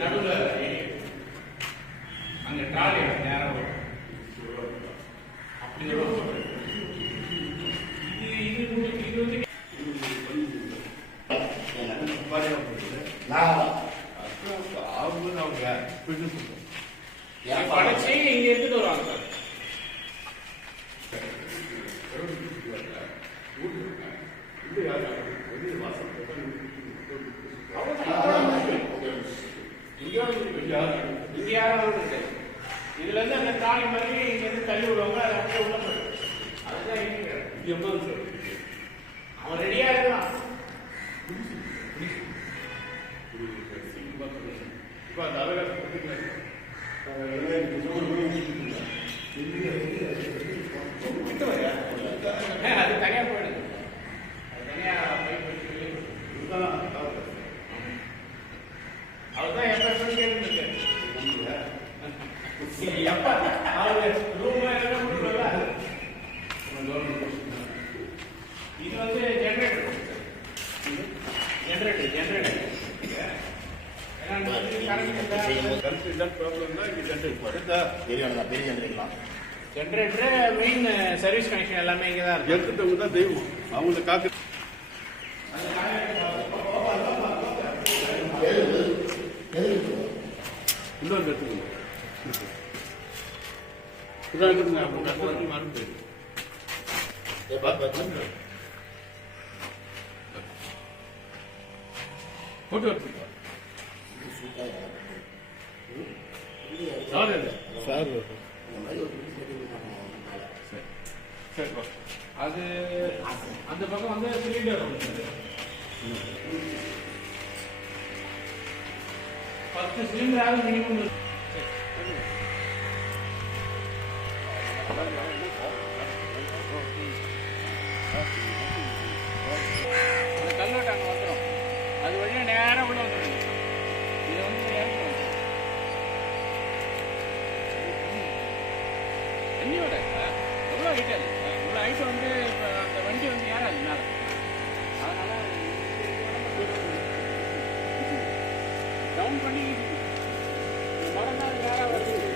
நடுவில் அங்கே ட்ராலி நேரம் அப்படி இது வந்து அவங்க படைச்சி இங்க எடுத்துட்டு வருவாங்க இதுல இருந்து அந்த தாலி மாதிரி இங்க இருந்து தள்ளி விடுவாங்க. அதை அப்படியே உள்ள போயிடும். அதுதான் அவன் ரெடியா இருக்கான். அது தனியா போயிடுது. அது தனியா அவர்தான் எப்ப கேட்டு எப்ப அவரு ரூம் இது வந்து generator generator main service connection எல்லாமே இங்கே தான் இருக்கு. எடுத்துட்டவங்க தான் தெய்வம் அவங்கள காக்க இன்னொரு எடுத்துக்கணும் மருந்து போட்டு வச்சுக்கோ சார் சரி அது அந்த பக்கம் வந்து சிலிண்டர் 10 சிலிண்டர் மினிமம். அந்த கல்வெட்டு அங்கே வந்துடும். அது வழியாக நேரம் உள்ள வந்துடும். இதை வந்து தண்ணியோட எவ்வளோ ஹைட்டாக இருக்கு. இவ்வளோ ஹைட்டு வந்து இப்போ அந்த வண்டி வந்து ஏறாது மேலே. அதனால் டவுன் பண்ணி மரம் தான் நேராக வருது.